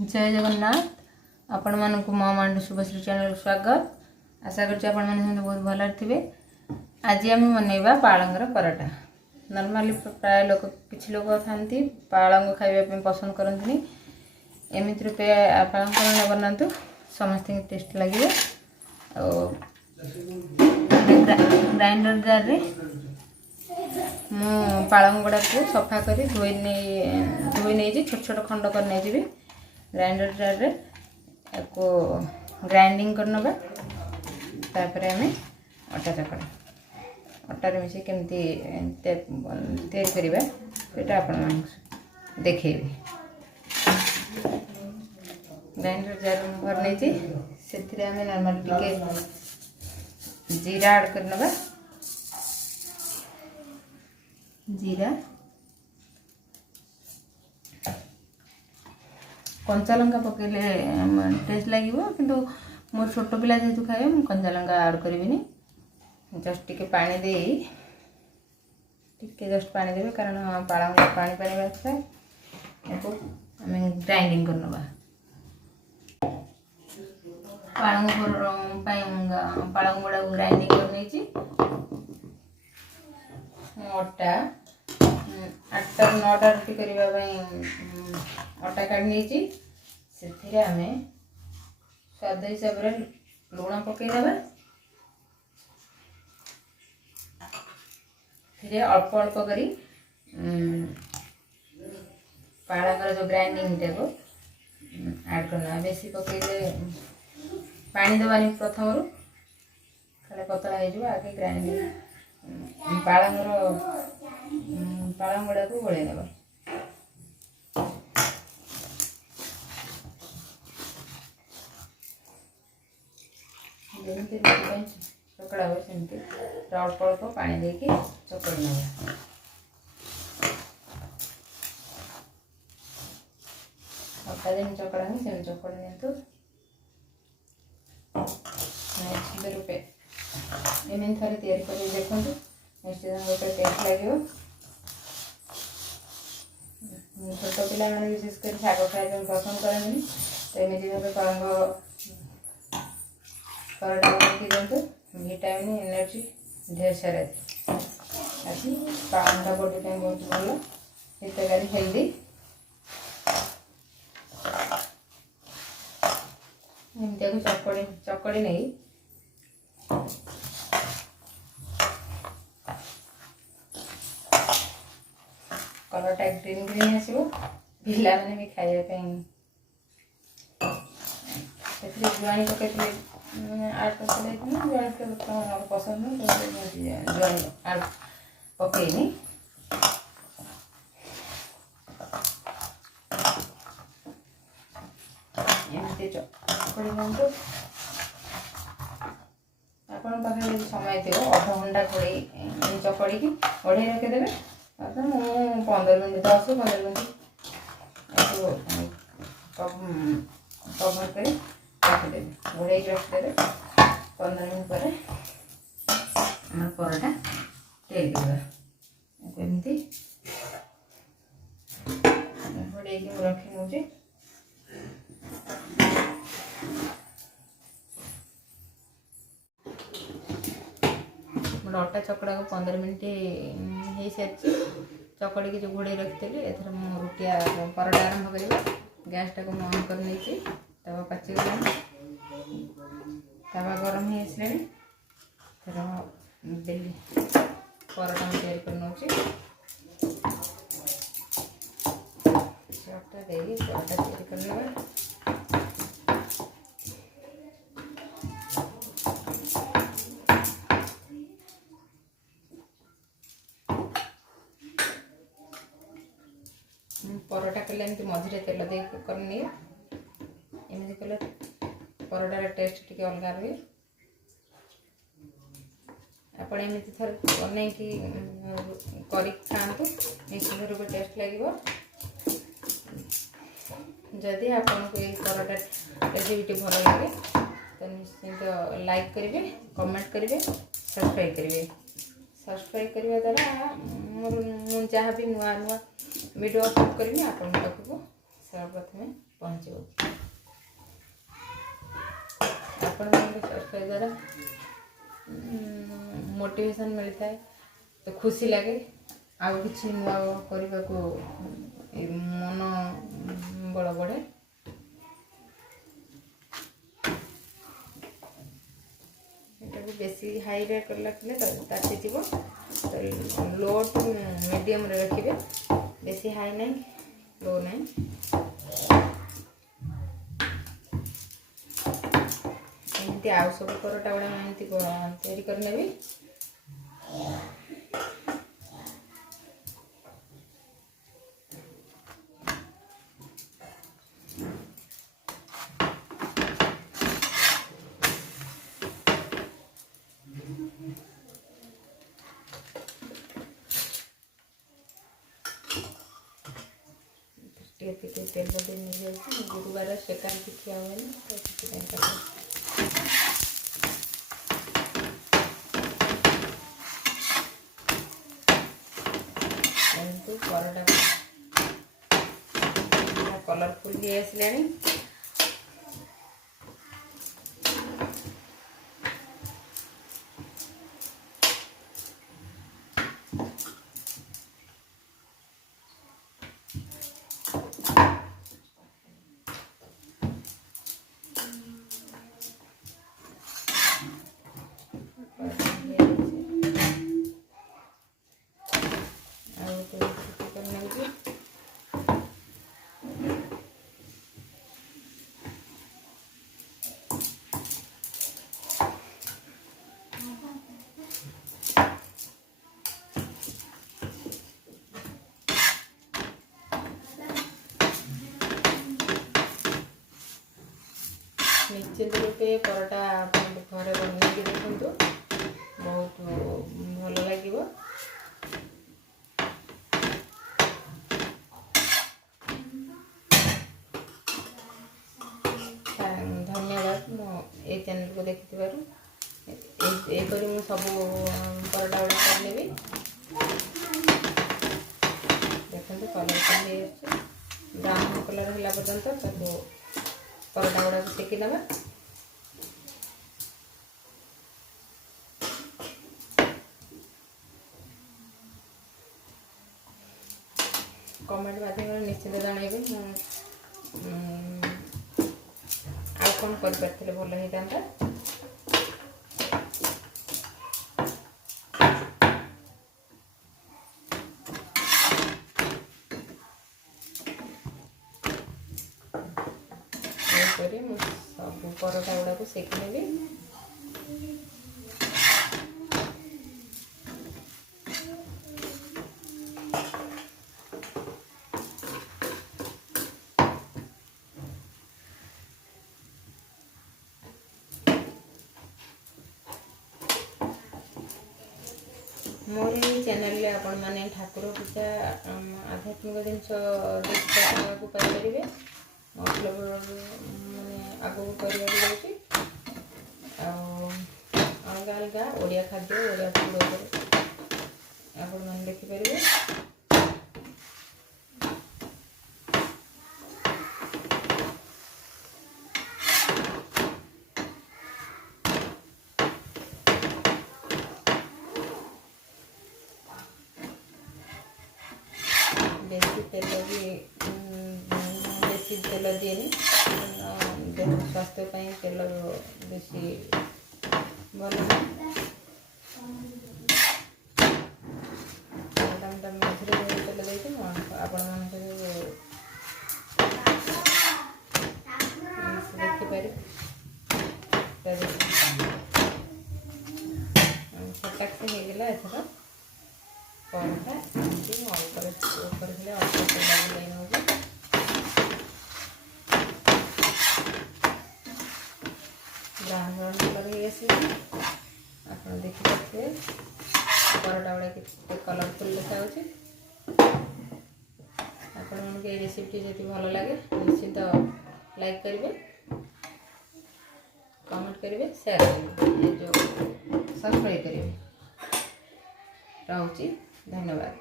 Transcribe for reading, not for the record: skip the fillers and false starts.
जय जगन्नाथ आपण मानक मो मांडू शुभश्री चैनल स्वागत। आशा करछि आपण माने बहुत भल थे। आज आम बनइबा पालंगर पराठा। नॉर्मली प्राय लोक किछि लोक थांती पालंग खाइबा पसंद करंतनी। एमिति रूपे पालंग बनातु समस्त टेस्ट लगे। ग्राइंडर जार रे मु पालंग गुड़ा को सफा कर धोई नहीं छोट छोट खंड कर नहीं जी। ग्राइंडर जार रे को ग्राइंडिंग कर नबा। तापर आम अटा चकड़ा अटार मिसे केमती तैयारी करवा सेटा आपण देखेबी। ग्राइंडर जार भर नहीं से आम नॉर्मल टिके जीरा ऐड कर नबा। जीरा कंचा लंका पकेले टेस्ट लगे किंतु मोर छोट पिला जेहेतु खाए मुझे कंचा लंका ऐड करी। जस्ट टिके पानी दे टिके जस्ट पानी देवे कारण पालंग पानी पानी बास्ता आम ग्राइंडिंग कर नबा। पालंग गुड़ा ग्राइंडिंग कर नहीं अटा 8 9टा रुटी करने अटा काढ़ नहीं से स्वाद हिसाब से लुण पकईदे। फिर अल्प अल्प करी पालंगर जो ग्राइंडिंग को ऐड करना। बेसी पकईदे पानी दबानी प्रथम रू खाली पतला हो आगे ग्राइंडिंग पालंग गुड़ा को गोल नवा। जमी चकड़ा हुए सेमती अल्प अल्प पानी देके चकड़ नवा। अटा जमी चकड़ा हुए सेम चकड़ नियंतु। निश्चित रूपे एमती थे तैयारी कर देखो निश्चित गोटे टेस्ट लगे। छोट पिला मैंने विशेषकर शाग खाया पसंद करते तो एमती भाव पालंग पराठा बनाई दिंतु। विटामिन एनर्जी ढेर सारा पालंग बॉडी बहुत भल हितकारी हेल्दी। एमती को चकड़ी नहीं कलरटा ग्रीन ग्रीन आसो पिला मैंने भी खाइबापी जुआनी पकई आड कर जुआनी पसंद जुआनी आड पकईनी। एमती चकड़ी दिंतु। आपण पाखे समय थी अध घंटा कड़े चकड़ी की बढ़े रखीदे। मुझे 15 मिनट 10-15 मिनट कवर कर रखीदे घोड़े रखीदे। 15 मिनट पर पराठा तैयारी करवा। एमती घोड़े रखी नौचे। अटा चकड़ा को 15 मिनट हो सारी चकड़ी की जो घोड़े रखी थी एथर मु रुटिया पराठा आरंभ करवा। गैसटा को ऑन कर नहीं तवा पाचिगला तवा गरम हो आसले बेली पराठा तैयारी कर नौचे। अटा दे पराठा तैयारी कर पराठा कले एमती मझे तेल दे करनी। एमती कले पराठार टेस्ट टी अलग रुए। आपण एमती थर बन कर खातु निश्चित रूप टेस्ट लगे। जदि आपन को ये पराठा रेसिपी भल लगे तो निश्चित लाइक करेंगे, कमेंट करेंगे, सब्सक्राइब करेंगे। सब्सक्राइब करने द्वारा मोर जहाँ भी नुआ नुआ वीडियो अपलोड करी आपको ସର୍ବପ୍ରଥମେ ପହଞ୍ଚିବ। ଆପଣମାନଙ୍କ ସବସ୍କ୍ରାଇବ୍ ଦ୍ୱାରା ମୋଟିଭେସନ୍ ମିଳିଥାଏ, ତ ଖୁସି ଲାଗେ, ଆଉ କିଛି ନୂଆ କରିବାକୁ ମନ ବଳ ବଢ଼େ। ଏଟାକୁ ବେଶୀ ହାଇରେ ରଖିଲେ ତାତିଯିବ, ତ ଲୋ ଟୁ ମିଡ଼ିୟମ୍ରେ ରଖିବେ, ବେଶୀ ହାଇ ନାହିଁ ଲୋ ନାହିଁ। ଏମିତି ଆଉ ସବୁ ପରଟା ଗୁଡ଼ା ମୁଁ ଏମିତି ତିଆରି କରିନେବି। ଟିକେ ତେଲ ଦେଇ ନେଇଯାଉଛି, ଗୁରୁବାର ସେକାନ୍ତି ଖିଆ ହୁଏନି, ତ ସେଥିପାଇଁ ଏମିତି ପରଟା କଲରଫୁଲ୍ ହେଇ ଆସିଲାଣି। निश्चित रूपे परोटा घरे बनैकी देखु, बहुत भल लगे। धन्यवाद मो ये चैनल को देखि सब परोटा गुड़ा कर देखते कलर ब्राउन कलर है पर्यंत सब परोटा गुड़ा सेकी दबा। कमेंट माध्यम निश्चित जनइबे आउ कौन कर भल होता। सब परोटा गुड़ा को सेकी नेबी। मोर चैनल आपण मैंने ठाकुर पूजा आध्यात्मिक जिनस देखा पारे मतलब मैंने आगू करने अलग अलग ओडिया खाद्य ओडिया फूड आप देखिपारे। बेसी तेल भी बेसी तेल दिए स्वास्थ्य तेल बेसी भल मझे तेल देती आपण देखिपारे फटाक से होगला एथर परोटा ऊपर अल्प तेल नौकरी ब्राउन ब्राउन कलर हो आप देखिए परोटा गुड़ा के कलरफुल देखा आपण ये रेसिपी जी भल लगे निश्चित लाइक करेंगे, कमेंट करेंगे, शेयर करेंगे, जो सब्सक्राइब करेंगे। रहुची धन्यवाद।